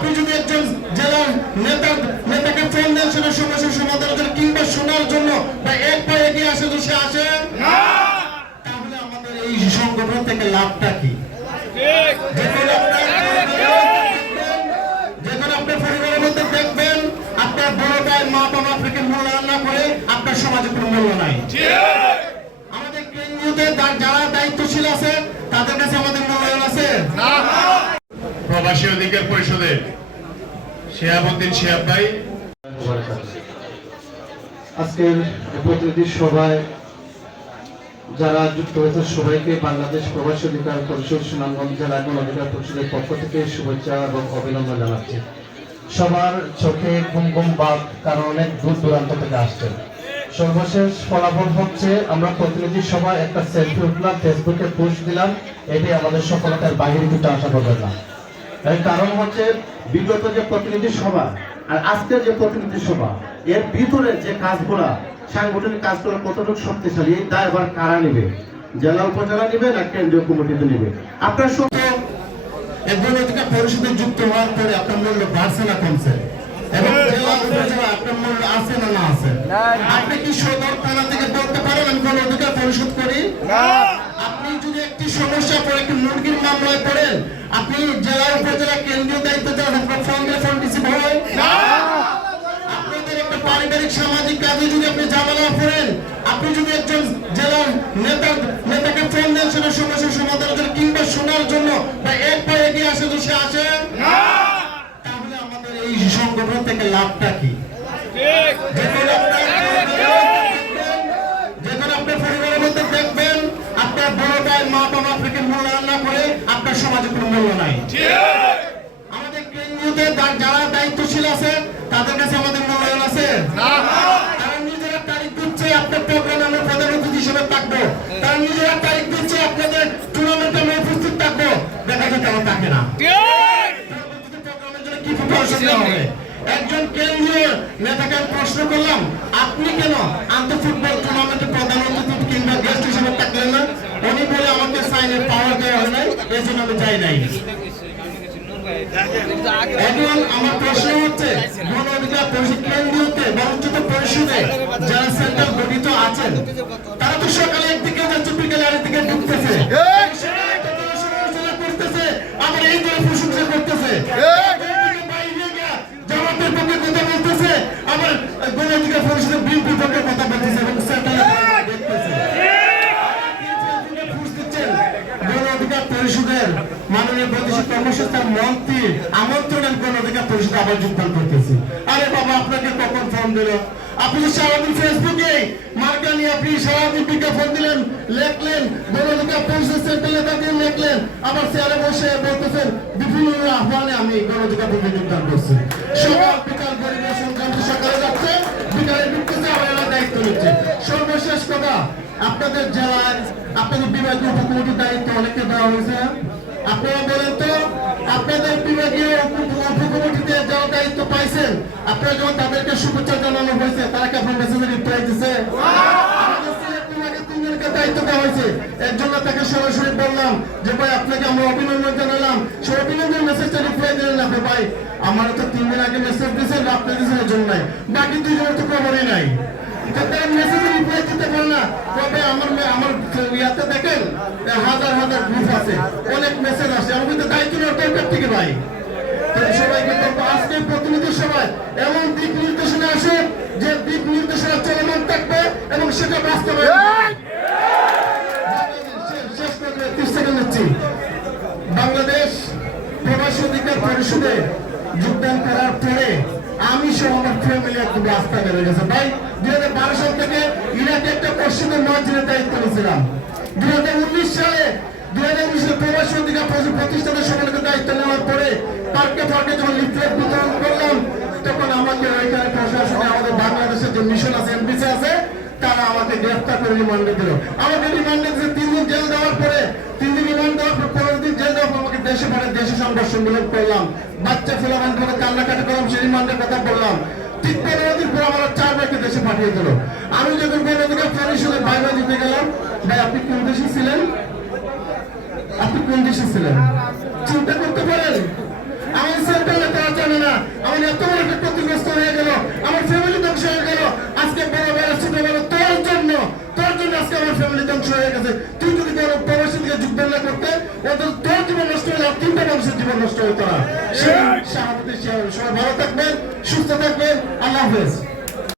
আপনি যদি একজন জেলার নেতাকে ফোন দেন সেটা সমস্যার সমাধানের জন্য কিংবা শোনার জন্য বা এক পায়ে এগিয়ে আসে তো সে আসে না, তাহলে আমাদের এই সংগঠন থেকে লাভটা কি? যেখানে আপনার পরিবারের মধ্যে দেখবেন আপনার বড় ভাই মা বাবা আপনাকে মূল্যায়ন না করে আপনার সমাজে কোনো মূল্য নাই। আমাদের কেন্দ্রীয়তে যারা দায়িত্বশীল আছে তাদের কাছে আমাদের মূল্যায়ন আছে না। প্রবাসী অধিকার পরিষদের শিহাবুদ্দিন শিহাব ভাই, আজকের প্রতিনিধি সভায় যারা যুক্ত হয়েছে সবাইকে বাংলাদেশ প্রবাসী অধিকার পরিষদ সুনামগঞ্জ জেলা গণ অধিকার পরিষদের পক্ষ থেকে শুভেচ্ছা এবং অভিনন্দন জানাচ্ছি। সবার চোখে ঘুম ঘুম ভাব, কারণ অনেক দূর দূরান্ত থেকে আসছেন। সর্বশেষ ফলাফল হচ্ছে আমরা প্রতিনিধি সভায় একটা সেলফি উঠলাম, ফেসবুকে পোস্ট দিলাম, এটাই আমাদের সফলতার বাহিরে কিছু আশা করবেন না। এর কারণ হচ্ছে বিগত যে প্রতিনিধি সভা আর আজকের যে প্রতিনিধি সভা, এর ভিতরে যে কাজগুলা, সাংগঠনিক কাজগুলো কতটুকু শক্তিশালী, এই দায়ভার কারা নেবে? জেলা উপজেলা নেবে না কেন্দ্রীয় কমিটিতে নেবে? আপনার সঙ্গে গণ অধিকার পরিষদে যুক্ত হওয়ার পরে আপনার মূল্য বাড়ছে না কমছে? এবং জেলা উপজেলা আপনার মূল্য আছে না না আছে? আপনি কি সদর থানা থেকে বলতে পারেন আমি গণ অধিকার পরিষদ করি? আপনি যদি একটি সমস্যা পড়ে একটি মুরগির মামলায় পড়েন, আপনি জেলা উপজেলা কেন্দ্রীয় দায়িত্ব যান, আপনার ফোন রিসিভ হয় না। আপনাদের একটা পারিবারিক সামাজিক কাজে যদি আপনি ঝামেলা পড়েন, আপনি যদি একজন জেলার নেতাকে ফোন দেন সেটা সমস্যার সমাধানের জন্য কিংবা শোনার জন্য বা এক পায়ে এগিয়ে আসে তো সে আসে না, তাহলে আমাদের এই সংগঠন থেকে লাভটা কি? যেখানে আপনার পরিবারের মধ্যে দেখবেন আপনার বড় ভাই মা বাবা আপনাকে মূল্যায়ন না করে আপনার সমাজে কোনো মূল্য নাই। আমাদের কেন্দ্রীয়তে যারা দায়িত্বশীল আছে তাদের কাছে আমাদের মূল্যায়ন আছে না। তারা নিজেরা তারিখ দিচ্ছে আপনার প্রোগ্রামে আমরা প্রধান অতিথি হিসেবে থাকবো, তারা নিজেরা তারিখ দিচ্ছে আপনাদের টুর্নামেন্টে আমরা উপস্থিত থাকবো, দেখা যায় তারা থাকে না। প্রোগ্রামের জন্য কি প্রিপারেশন নেওয়া হবে? একজন কেন্দ্রীয় নেতাকে প্রশ্ন করলাম, আপনি কেন আন্তঃ ফুটবল টুর্নামেন্টে প্রধান অতিথি কিংবা গেস্ট হিসেবে থাকলেন না? উনি বলে আমাকে সাইনের পাওয়ার দেওয়া হয় নাই, এই জন্য আমি যাই নাই। এখন আমার প্রশ্ন হচ্ছে গণ অধিকার পরিষদ কেন্দ্রীয়তে বা উচ্চত পরিষদে যারা সেন্ট্রাল গঠিত আছেন তারা তো সকালে একদিকে যাচ্ছে বিকেলে আরেকদিকে ঢুকতেছে, করতেছে, আবার এই দলের প্রশংসা করতেছে, জামাতের পক্ষে কথা বলতেছে, আবার গণ অধিকার পরিষদের বিএনপির পক্ষে কথা বলতেছে এবং সেন্ট্রাল দেখতেছে। গণ অধিকার পরিষদের মাননীয় বৈদেশিক কর্মসংস্থান মন্ত্রী আমন্ত্রণের গণ অধিকার পরিষদে আবার যোগদান করতেছি। আরে বাবা, আপনাকে কখন ফোন দিল? আপনি সারাদিন ফেসবুকে মার্কা নিয়ে আপনি সারাদিন বিজ্ঞাপন দিলেন, লেখলেন, গণ অধিকার পরিষদ সেন্ট্রাল নেতা দিয়ে লেখলেন, আবার চেয়ারে বসে বলতেছেন বিভিন্ন আহ্বানে আমি গণ অধিকার পরিষদে যোগদান করছি। সকাল বিকাল পরিবেশ সংক্রান্ত সকালে যাচ্ছে, বিকালে ঢুকতেছে, আবার এরা দায়িত্ব নিচ্ছে। সর্বশেষ কথা, আপনাদের জেলায় আপনাদের বিভাগীয় উপকমিটির দায়িত্ব অনেককে দেওয়া হয়েছে। আপনারা বলেন তো, আপনাদের বিভাগীয় উপকমিটিতে যারা দায়িত্ব পাইছেন, আপনারা যখন তাদেরকে শুভেচ্ছা জানানো হয়েছে, তারা কি আপনার মেসেজে রিপ্লাই দিচ্ছে? দায়িত্ব দেওয়া হয়েছে, এর জন্য তাকে সরাসরি বললাম যে ভাই আপনাকে আমরা অভিনন্দন জানালাম, সে অভিনন্দন মেসেজটা রিপ্লাই দিলেন না। ভাই আমার তো 3 দিন আগে মেসেজ দিয়েছেন, আপনি দিয়েছেন, এর জন্য নাই, বাকি 2 জনের তো খবরই নাই। মেসেজ রিপ্লাই দিতে পারে না। তবে আমার ইয়াতে দেখেন হাজার হাজার গ্রুপ আছে, অনেক মেসেজ আসে, আমি কিন্তু দায়িত্ব নেওয়ার দরকার থেকে ভাই। সবাইকে বলবো আজকে প্রতিনিধি সভায় এমন দিক নির্দেশনা আসে যে দিক নির্দেশনা চলমান থাকবে এবং সেটা বাস্তবায়ন। শেষ করে 30 সেকেন্ড নিচ্ছি। বাংলাদেশ প্রবাসী অধিকার পরিষদে যোগদান করার পরে আমি সহ আমার ফ্যামিলি একটু রাস্তা বেড়ে গেছে ভাই। 2012 সাল থেকে ইরাকে একটা পশ্চিমের মসজিদের দায়িত্ব নিয়েছিলাম। 2019 সালে প্রবাসী অধিকার পরিষদ প্রতিষ্ঠানের সম্মানিত দায়িত্ব নেওয়ার পরে পার্কে পার্কে যখন লিফলেট বিতরণ করলাম, তখন আমাকে ওইখানে প্রশাসনে আমাদের বাংলাদেশের যে মিশন আছে, এমপিসি আছে, তারা আমাকে গ্রেফতার করে রিমান্ডে দিল। আমাকে রিমান্ডে দিয়েছে 3 দিন জেল দেওয়ার পরে, 3 দিন রিমান্ড দেওয়ার পর 15 দিন জেল দেওয়ার পর আমাকে দেশে পাঠিয়ে দেশে সংঘর্ষ মিলন করলাম, বাচ্চা ফেলাবান করে কান্নাকাটি করলাম, সেই রিমান্ডের কথা বললাম। 15 দিন পর আমার 4 ভাইকে দেশে পাঠিয়ে দিল। আমি যখন গণ অধিকার পরিষদের বাইরে দিতে গেলাম, ভাই আপনি কোন দেশে ছিলেন? আপনি কোন দেশে ছিলেন চিন্তা করতে পারেন? আমি সেন্ট্রাল এত বড় একটা ক্ষতিগ্রস্ত হয়ে গেল, আমার ফ্যামিলি ধ্বংস হয়ে গেল, আজকে বড় বড় ছোট বড় তোর জন্য আজকে আমার ফ্যামিলি ধ্বংস হয়ে গেছে। তুই যদি কোনো প্রবাসী দিকে যোগদান না করতে, তোর জীবন নষ্ট হয়ে যাবে, তিনটা মানুষের জীবন নষ্ট হইতো না। সেই সভাপতি সবাই ভালো থাকবেন, সুস্থ থাকবেন, আল্লাহ হাফেজ।